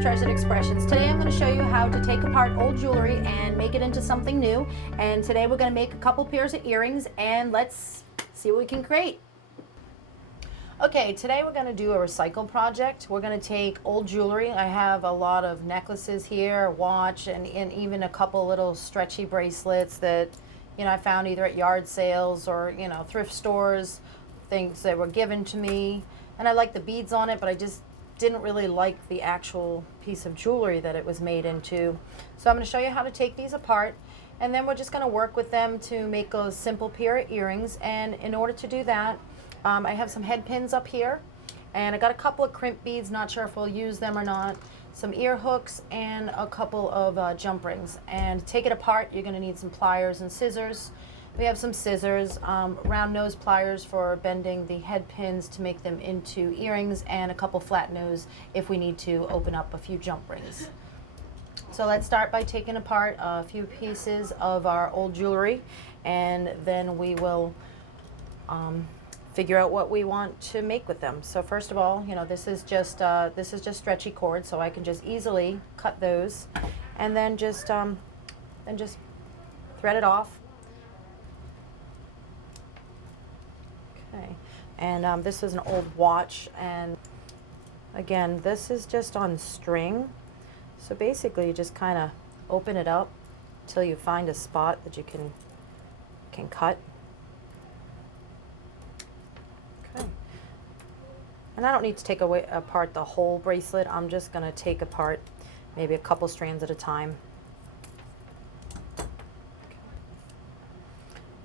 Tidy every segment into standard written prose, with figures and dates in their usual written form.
Treasured Expressions. Today I'm going to show you how to take apart old jewelry and make it into something new. And today we're going to make a couple pairs of earrings and let's see what we can create. Okay, today we're going to do a recycle project. We're going to take old jewelry. I have a lot of necklaces here, a watch, and even a couple little stretchy bracelets that, you know, I found either at yard sales or, you know, thrift stores, things that were given to me. And I like the beads on it, but I just didn't really like the actual piece of jewelry that it was made into. So I'm going to show you how to take these apart, and then we're just going to work with them to make a simple pair of earrings. And in order to do that, I have some head pins up here, and I got a couple of crimp beads, not sure if we'll use them or not, some ear hooks, and a couple of jump rings. And to take it apart, you're going to need some pliers and scissors. We have some scissors, round nose pliers for bending the head pins to make them into earrings, and a couple flat nose if we need to open up a few jump rings. So let's start by taking apart a few pieces of our old jewelry, and then we will figure out what we want to make with them. So first of all, you know, this is just stretchy cord, so I can just easily cut those, and then just thread it off. Okay, and this is an old watch, and again, this is just on string. So basically, you just kind of open it up till you find a spot that you can cut. Okay, and I don't need to take apart the whole bracelet. I'm just going to take apart maybe a couple strands at a time. Okay.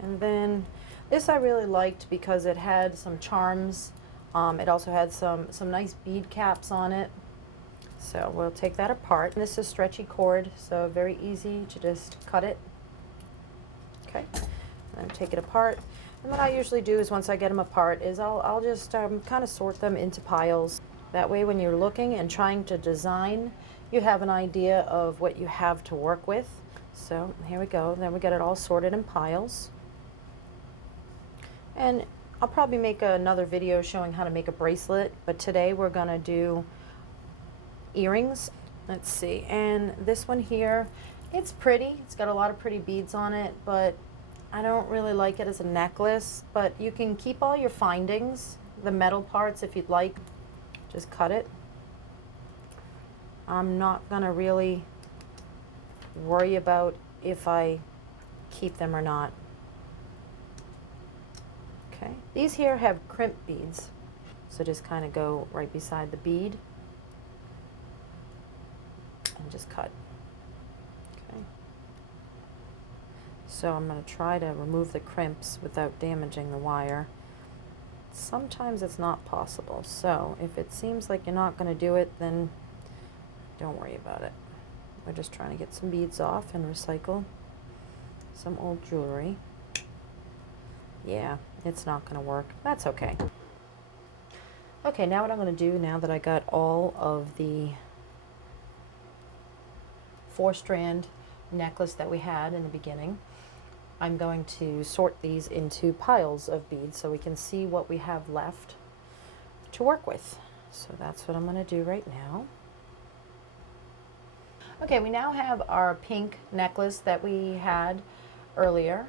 And then this I really liked because it had some charms. It also had some nice bead caps on it. So we'll take that apart. This is stretchy cord, so very easy to just cut it. Okay, and then take it apart. And what I usually do is once I get them apart is I'll just kind of sort them into piles. That way when you're looking and trying to design, you have an idea of what you have to work with. So here we go. Then we get it all sorted in piles. And I'll probably make another video showing how to make a bracelet, but today we're going to do earrings. Let's see, and this one here, it's pretty. It's got a lot of pretty beads on it, but I don't really like it as a necklace. But you can keep all your findings, the metal parts, if you'd like. Just cut it. I'm not going to really worry about if I keep them or not. Okay, these here have crimp beads, so just kind of go right beside the bead and just cut. Okay, so I'm going to try to remove the crimps without damaging the wire. Sometimes it's not possible, so if it seems like you're not going to do it, then don't worry about it. We're just trying to get some beads off and recycle some old jewelry. Yeah, it's not going to work. That's okay. Okay, now what I'm going to do, now that I got all of the 4-strand necklace that we had in the beginning, I'm going to sort these into piles of beads so we can see what we have left to work with. So that's what I'm going to do right now. Okay, we now have our pink necklace that we had earlier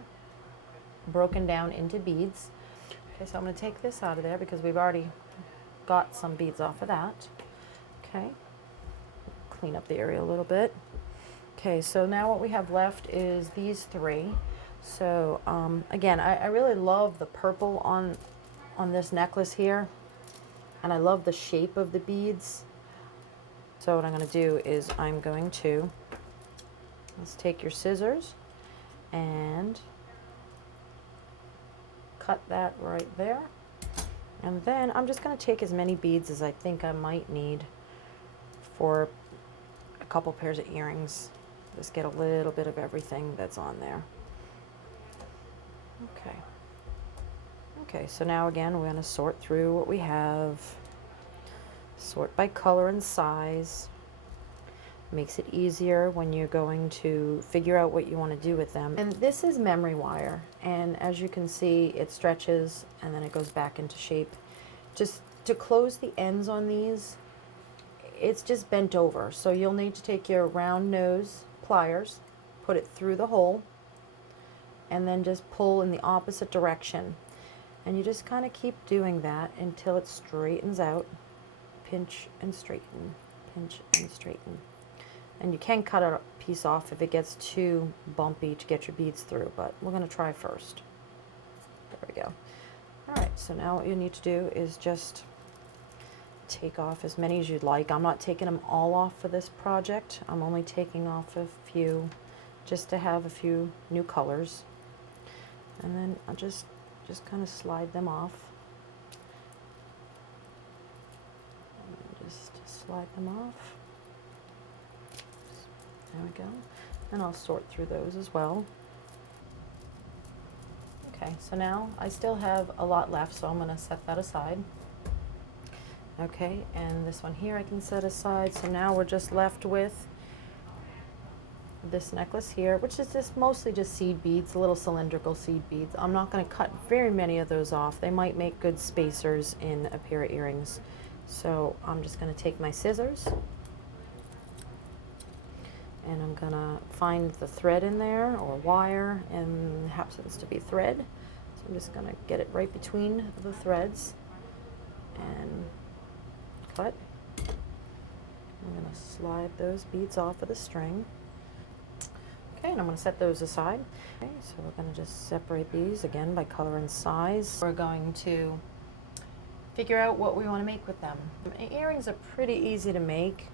broken down into beads. Okay, so I'm going to take this out of there because we've already got some beads off of that. Okay, clean up the area a little bit. Okay, so now what we have left is these 3. So again, I really love the purple on this necklace here, and I love the shape of the beads. So what I'm going to do is I'm going to, let's take your scissors and cut that right there, and then I'm just going to take as many beads as I think I might need for a couple pairs of earrings. Just get a little bit of everything that's on there. Okay, so now again we're going to sort through what we have, sort by color and size. Makes it easier when you're going to figure out what you want to do with them. And this is memory wire, and as you can see, it stretches and then it goes back into shape. Just to close the ends on these, it's just bent over. So you'll need to take your round nose pliers, put it through the hole, and then just pull in the opposite direction. And you just kind of keep doing that until it straightens out. Pinch and straighten, pinch and straighten. And you can cut a piece off if it gets too bumpy to get your beads through, but we're going to try first. There we go. Alright, so now what you need to do is just take off as many as you'd like. I'm not taking them all off for this project. I'm only taking off a few just to have a few new colors. And then I'll just kind of slide them off. Just slide them off. There we go. And I'll sort through those as well. Okay, so now I still have a lot left, so I'm going to set that aside. Okay, and this one here I can set aside. So now we're just left with this necklace here, which is just mostly just seed beads, little cylindrical seed beads. I'm not going to cut very many of those off. They might make good spacers in a pair of earrings. So I'm just going to take my scissors and I'm going to find the thread in there, or wire, and it happens to be thread. So I'm just going to get it right between the threads and cut. I'm going to slide those beads off of the string. Okay, and I'm going to set those aside. Okay, so we're going to just separate these again by color and size. We're going to figure out what we want to make with them. Earrings are pretty easy to make.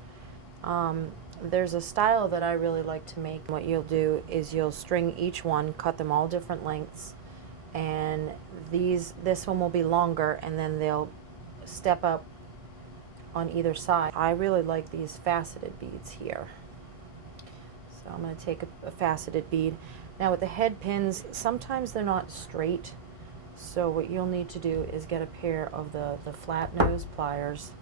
There's a style that I really like to make. What you'll do is you'll string each one, cut them all different lengths, and this one will be longer, and then they'll step up on either side. I really like these faceted beads here. So I'm going to take a faceted bead. Now with the head pins, sometimes they're not straight. So what you'll need to do is get a pair of the flat nose pliers,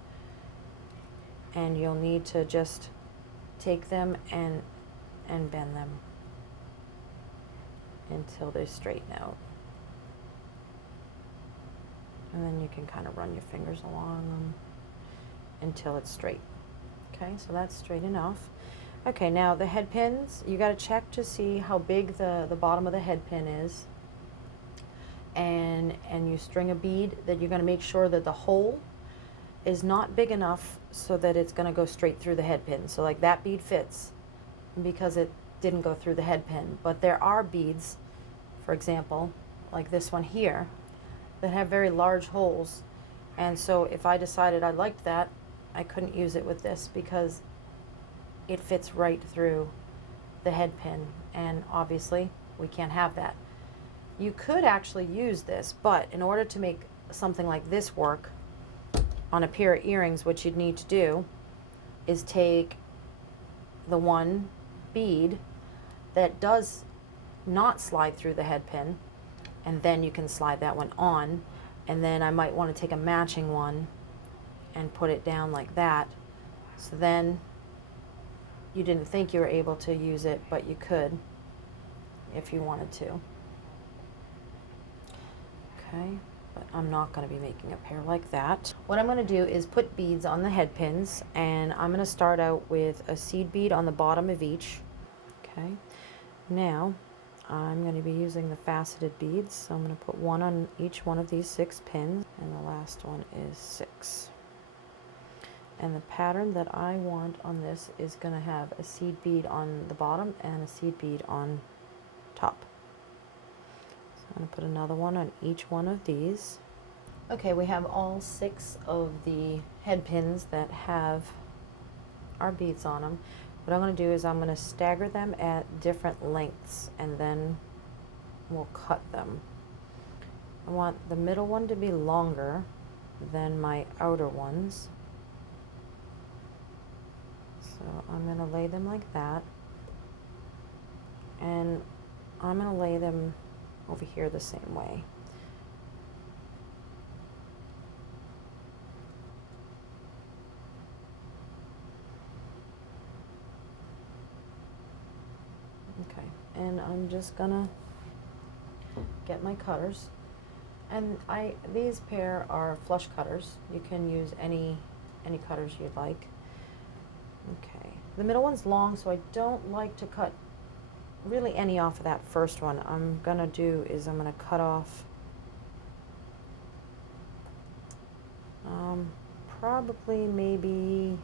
and you'll need to just take them and bend them until they straighten out. And then you can kind of run your fingers along them until it's straight. Okay, so that's straight enough. Okay, now the head pins, you got to check to see how big the bottom of the head pin is. And you string a bead that you're going to make sure that the hole is not big enough so that it's going to go straight through the head pin. So like that bead fits because it didn't go through the head pin. But there are beads, for example, like this one here, that have very large holes. And so if I decided I liked that, I couldn't use it with this because it fits right through the head pin. And obviously we can't have that. You could actually use this, but in order to make something like this work on a pair of earrings, what you'd need to do is take the one bead that does not slide through the head pin, and then you can slide that one on, and then I might want to take a matching one and put it down like that. So then you didn't think you were able to use it, but you could if you wanted to. Okay, but I'm not going to be making a pair like that. What I'm going to do is put beads on the head pins, and I'm going to start out with a seed bead on the bottom of each. Okay, now I'm going to be using the faceted beads, so I'm going to put one on each one of these 6 pins, and the last one is 6. And the pattern that I want on this is going to have a seed bead on the bottom and a seed bead on top. I'm going to put another one on each one of these. Okay, we have all 6 of the head pins that have our beads on them. What I'm going to do is I'm going to stagger them at different lengths, and then we'll cut them. I want the middle one to be longer than my outer ones. So I'm going to lay them like that. And I'm going to lay them over here the same way. Okay, and I'm just gonna get my cutters, and these pair are flush cutters. You can use any cutters you'd like. Okay, the middle one's long, so I don't like to cut really any off of that first one. I'm gonna cut off probably maybe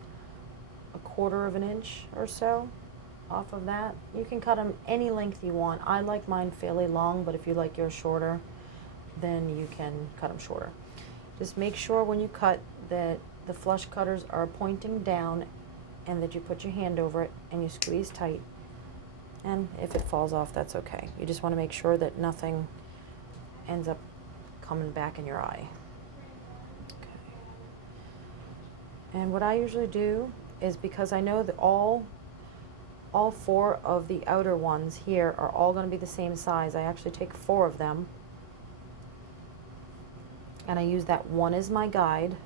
a 1/4 of an inch or so off of that. You can cut them any length you want. I like mine fairly long, but if you like yours shorter, then you can cut them shorter. Just make sure when you cut that the flush cutters are pointing down and that you put your hand over it and you squeeze tight. And if it falls off, that's okay. You just want to make sure that nothing ends up coming back in your eye. Okay. And what I usually do is, because I know that all 4 of the outer ones here are all going to be the same size, I actually take 4 of them and I use that one as my guide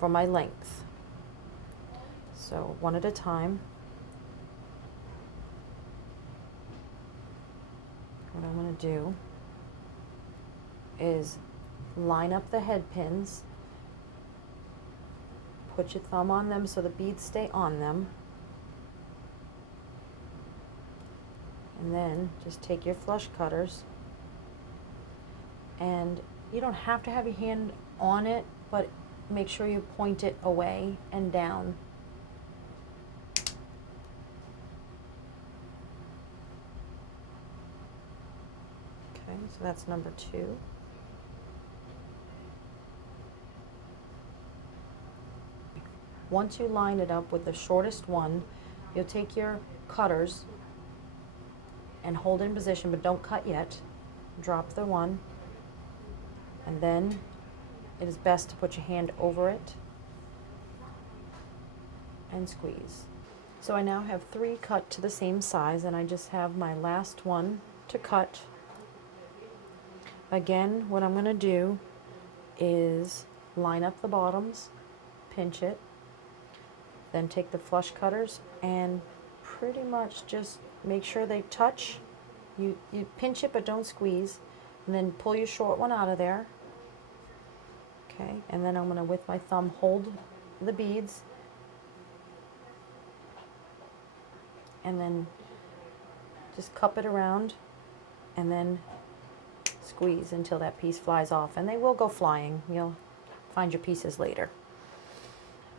for my length. So one at a time. What I'm going to do is line up the head pins, put your thumb on them so the beads stay on them, and then just take your flush cutters, and you don't have to have your hand on it, but make sure you point it away and down. Okay, so that's number 2. Once you line it up with the shortest one, you'll take your cutters and hold it in position, but don't cut yet. Drop the one, and then it is best to put your hand over it and squeeze. So I now have 3 cut to the same size, and I just have my last one to cut. Again, what I'm going to do is line up the bottoms, pinch it, then take the flush cutters and pretty much just make sure they touch. You pinch it but don't squeeze, and then pull your short one out of there. Okay, and then I'm going to, with my thumb, hold the beads and then just cup it around and then squeeze until that piece flies off, and they will go flying. You'll find your pieces later.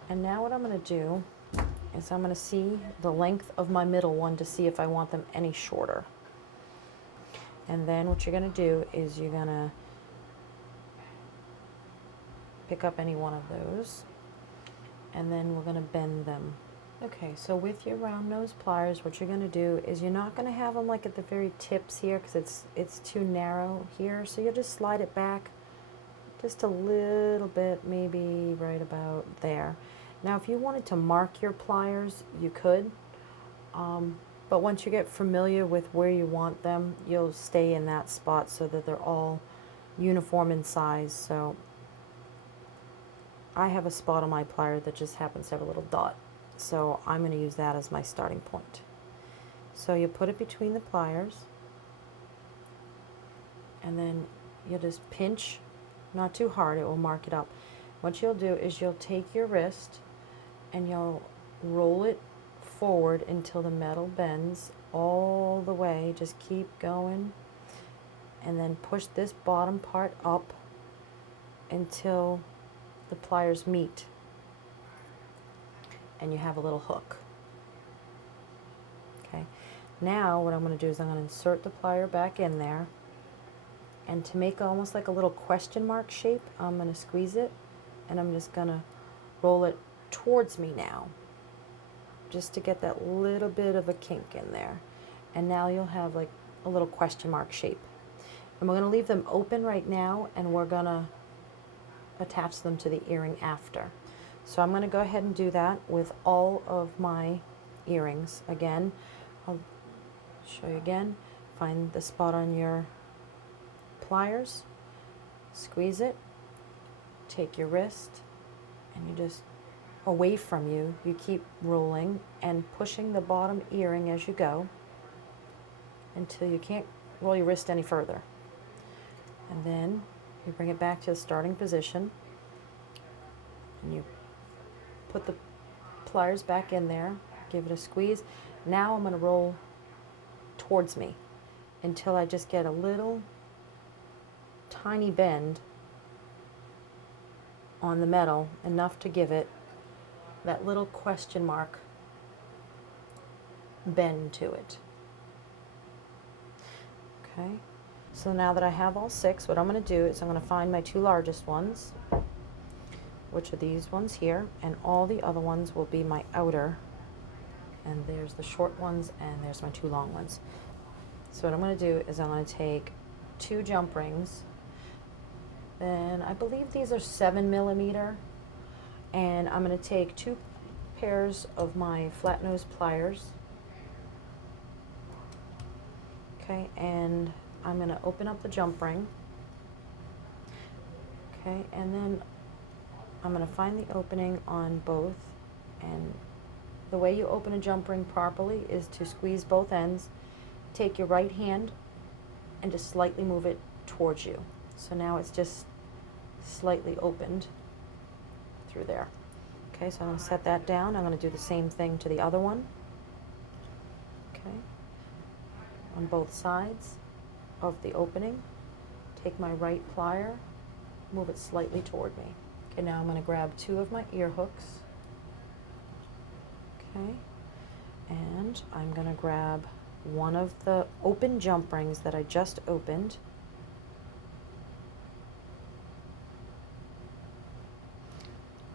And now what I'm going to do is I'm going to see the length of my middle one to see if I want them any shorter. And then what you're going to do is you're going to pick up any one of those, and then we're going to bend them. Okay, so with your round nose pliers, what you're going to do is you're not going to have them like at the very tips here, because it's too narrow here. So you'll just slide it back just a little bit, maybe right about there. Now, if you wanted to mark your pliers, you could, but once you get familiar with where you want them, you'll stay in that spot so that they're all uniform in size. So I have a spot on my plier that just happens to have a little dot, so I'm going to use that as my starting point. So you put it between the pliers, and then you'll just pinch, not too hard, it will mark it up. What you'll do is you'll take your wrist and you'll roll it forward until the metal bends all the way. Just keep going, and then push this bottom part up until the pliers meet and you have a little hook. Okay, now what I'm going to do is I'm going to insert the plier back in there, and to make almost like a little question mark shape, I'm going to squeeze it, and I'm just going to roll it towards me now, just to get that little bit of a kink in there. And now you'll have like a little question mark shape. And we're going to leave them open right now, and we're going to attach them to the earring after. So I'm going to go ahead and do that with all of my earrings. Again, I'll show you again. Find the spot on your pliers, squeeze it, take your wrist, and you just, away from you, you keep rolling and pushing the bottom earring as you go until you can't roll your wrist any further. And then you bring it back to the starting position, and you put the pliers back in there, give it a squeeze. Now I'm going to roll towards me until I just get a little tiny bend on the metal, enough to give it that little question mark bend to it. Okay, so now that I have all 6, what I'm going to do is I'm going to find my 2 largest ones, which are these ones here, and all the other ones will be my outer, and there's the short ones and there's my 2 long ones. So what I'm going to do is I'm going to take 2 jump rings, and I believe these are 7mm, and I'm going to take 2 pairs of my flat nose pliers. Okay, and I'm going to open up the jump ring. Okay, and then I'm going to find the opening on both, and the way you open a jump ring properly is to squeeze both ends, take your right hand and just slightly move it towards you. So now it's just slightly opened through there. Okay, so I'm going to set that down. I'm going to do the same thing to the other one. Okay, on both sides of the opening, take my right plier, move it slightly toward me. Okay, now I'm going to grab 2 of my ear hooks. Okay, and I'm going to grab one of the open jump rings that I just opened.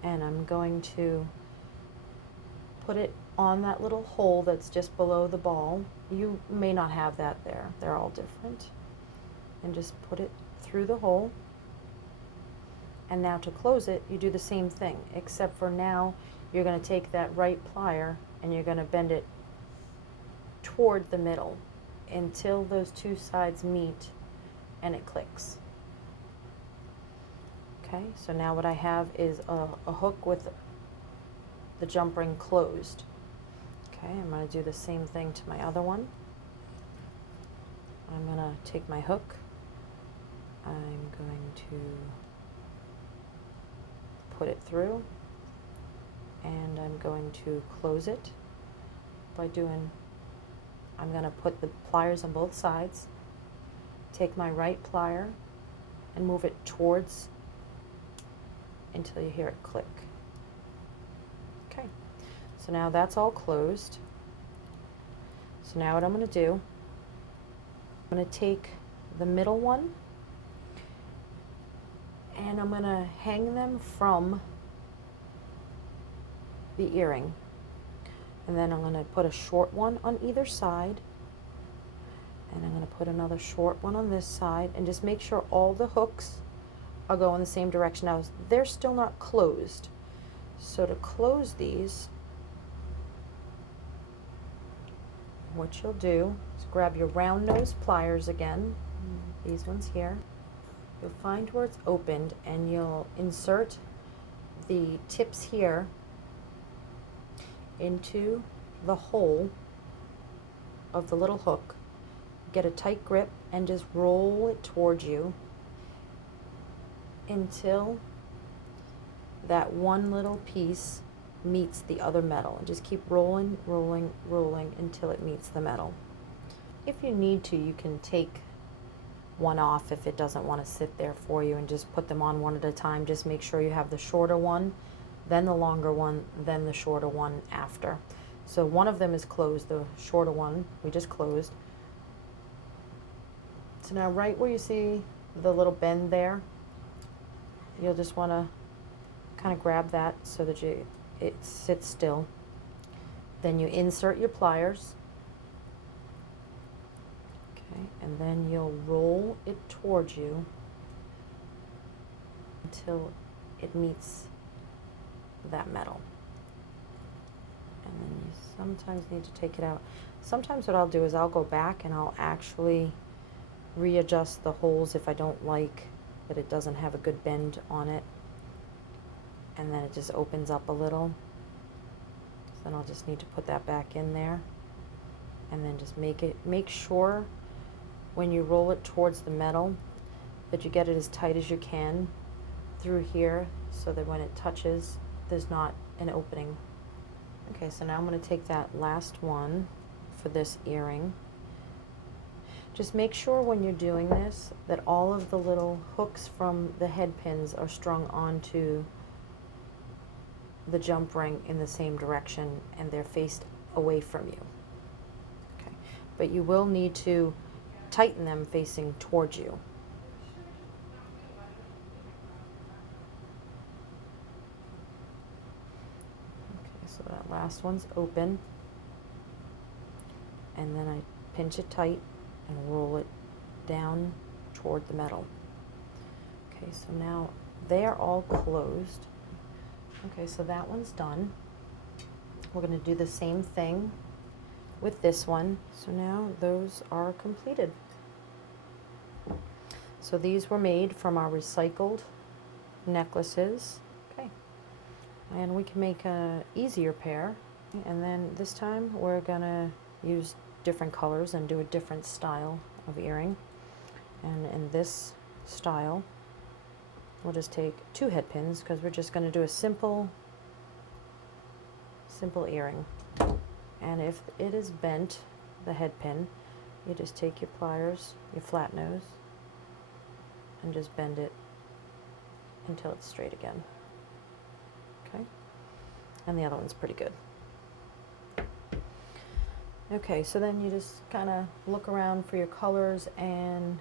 And I'm going to put it on that little hole that's just below the ball. You may not have that there. They're all different. And just put it through the hole. And now to close it, you do the same thing, except for now you're going to take that right plier and you're going to bend it toward the middle until those 2 sides meet and it clicks. Okay, so now what I have is a hook with the jump ring closed. Okay, I'm going to do the same thing to my other one. I'm going to take my hook. I'm going to put it through, and I'm going to close it by I'm going to put the pliers on both sides, take my right plier and move it towards until you hear it click. Okay, so now that's all closed. So now what I'm going to do, I'm going to take the middle one and I'm going to hang them from the earring, and then I'm going to put a short one on either side, and I'm going to put another short one on this side, and just make sure all the hooks are going the same direction. Now they're still not closed, so to close these, what you'll do is grab your round nose pliers again, these ones here. You'll find where it's opened and you'll insert the tips here into the hole of the little hook. Get a tight grip and just roll it towards you until that one little piece meets the other metal, and just keep rolling, rolling, rolling until it meets the metal. If you need to, you can take one off if it doesn't want to sit there for you, and just put them on one at a time. Just make sure you have the shorter one, then the longer one, then the shorter one after. So one of them is closed, the shorter one we just closed. So now right where you see the little bend there, you'll just want to kind of grab that so that it sits still. Then you insert your pliers. Okay, and then you'll roll it towards you until it meets that metal. And then you sometimes need to take it out. Sometimes what I'll do is I'll go back and I'll actually readjust the holes if I don't like that it doesn't have a good bend on it, and then it just opens up a little. So then I'll just need to put that back in there, and then just make sure when you roll it towards the metal that you get it as tight as you can through here, so that when it touches there's not an opening Okay, so now I'm going to take that last one for this earring. Just make sure when you're doing this that all of the little hooks from the head pins are strung onto the jump ring in the same direction and they're faced away from you. Okay, but you will need to tighten them facing towards you. Okay, so that last one's open, and then I pinch it tight and roll it down toward the metal. Okay, so now they are all closed. Okay, so that one's done. We're going to do the same thing with this one. So now those are completed. So these were made from our recycled necklaces. Okay, and we can make a easier pair. And then this time we're going to use different colors and do a different style of earring. And in this style, we'll just take 2 head pins because we're just going to do a simple earring. And if it is bent, the head pin, you just take your pliers, your flat nose, and just bend it until it's straight again. Okay, and the other one's pretty good. Okay, so then you just kind of look around for your colors, and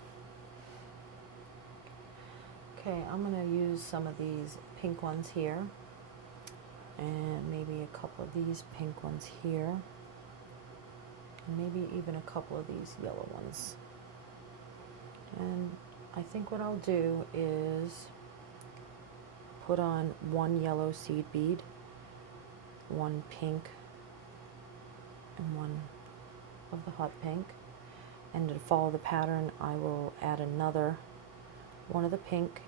okay, I'm going to use some of these pink ones here, and maybe a couple of these pink ones here, and maybe even a couple of these yellow ones. And I think what I'll do is put on 1 yellow seed bead, 1 pink, and 1 of the hot pink. And to follow the pattern, I will add another one of the pink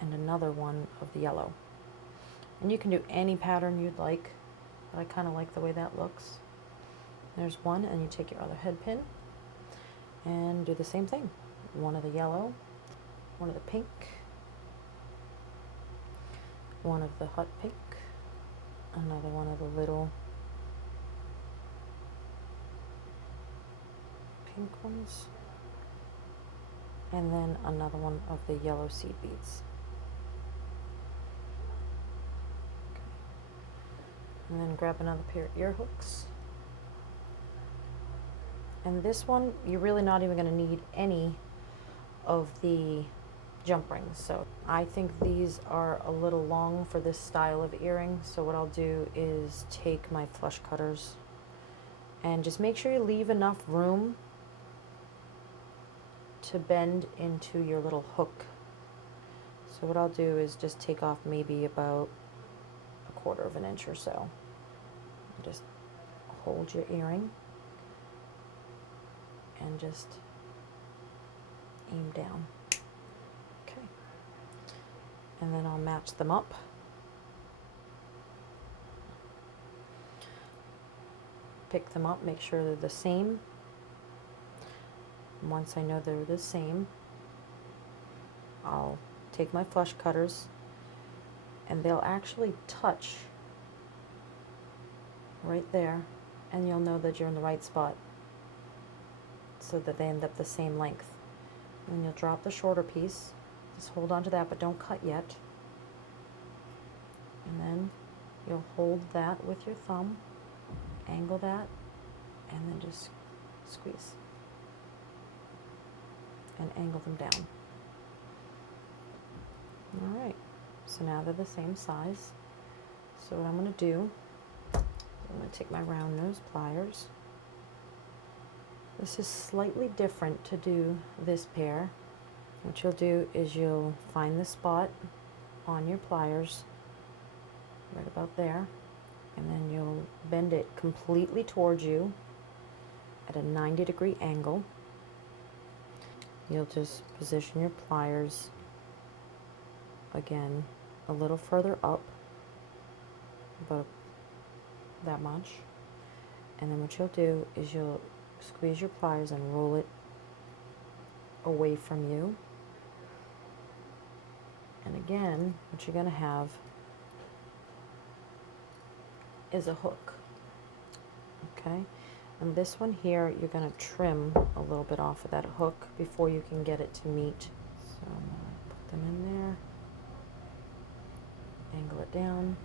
and another one of the yellow. And you can do any pattern you'd like, but I kind of like the way that looks. There's one, and you take your other head pin and do the same thing. 1 of the yellow, 1 of the pink, 1 of the hot pink, another one of the little pink ones, and then another one of the yellow seed beads. Okay. And then grab another pair of ear hooks. And this one, you're really not even going to need any of the jump rings. So I think these are a little long for this style of earring. So what I'll do is take my flush cutters and just make sure you leave enough room to bend into your little hook. So what I'll do is just take off maybe about 1/4 of an inch or so. Just hold your earring and just aim down. Okay. And then I'll match them up. Pick them up, make sure they're the same. And once I know they're the same, I'll take my flush cutters, and they'll actually touch right there, and you'll know that you're in the right spot, so that they end up the same length. And you'll drop the shorter piece, just hold on to that, but don't cut yet. And then you'll hold that with your thumb, angle that, and then just squeeze and angle them down. All right, so now they're the same size. So what I'm going to do, I'm going to take my round nose pliers. This is slightly different to do this pair. What you'll do is you'll find the spot on your pliers, right about there, and then you'll bend it completely towards you at a 90-degree angle. You'll just position your pliers again a little further up, about that much, and then what you'll do is you'll squeeze your pliers and roll it away from you. And again, what you're going to have is a hook. Okay, and this one here, you're going to trim a little bit off of that hook before you can get it to meet. So I'm going to put them in there, angle it down.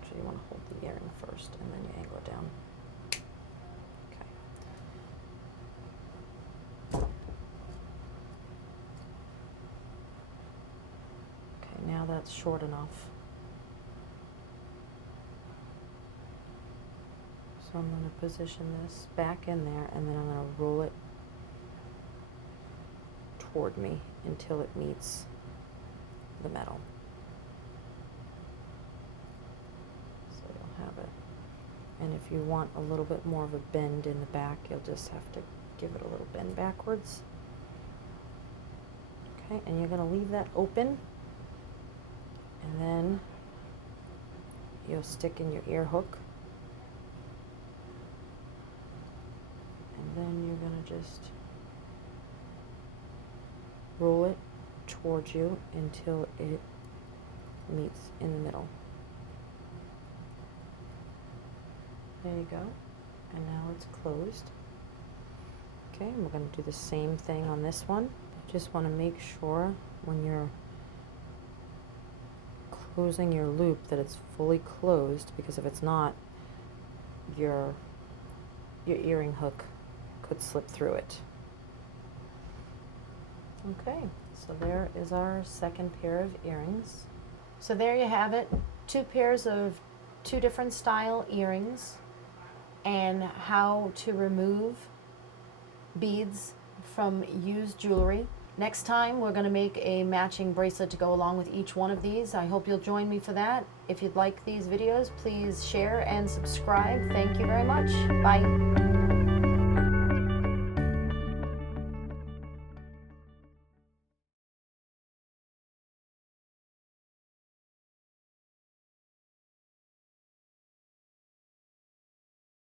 Actually, you want to hold the earring first, and then you angle it down. Okay, now that's short enough. So I'm going to position this back in there, and then I'm going to roll it toward me until it meets the metal. So you'll have it. And if you want a little bit more of a bend in the back, you'll just have to give it a little bend backwards. Okay, and you're going to leave that open, and then you'll stick in your ear hook. And then you're going to just roll it towards you until it meets in the middle. There you go. And now it's closed. Okay, and we're going to do the same thing on this one. Just want to make sure when you're closing your loop that it's fully closed, because if it's not, your earring hook could slip through it. Okay, so there is our second pair of earrings. So there you have it, 2 pairs of 2 different style earrings, and how to remove beads from used jewelry. Next time we're going to make a matching bracelet to go along with each one of these. I hope you'll join me for that. If you'd like these videos, please share and subscribe. Thank you very much. Bye.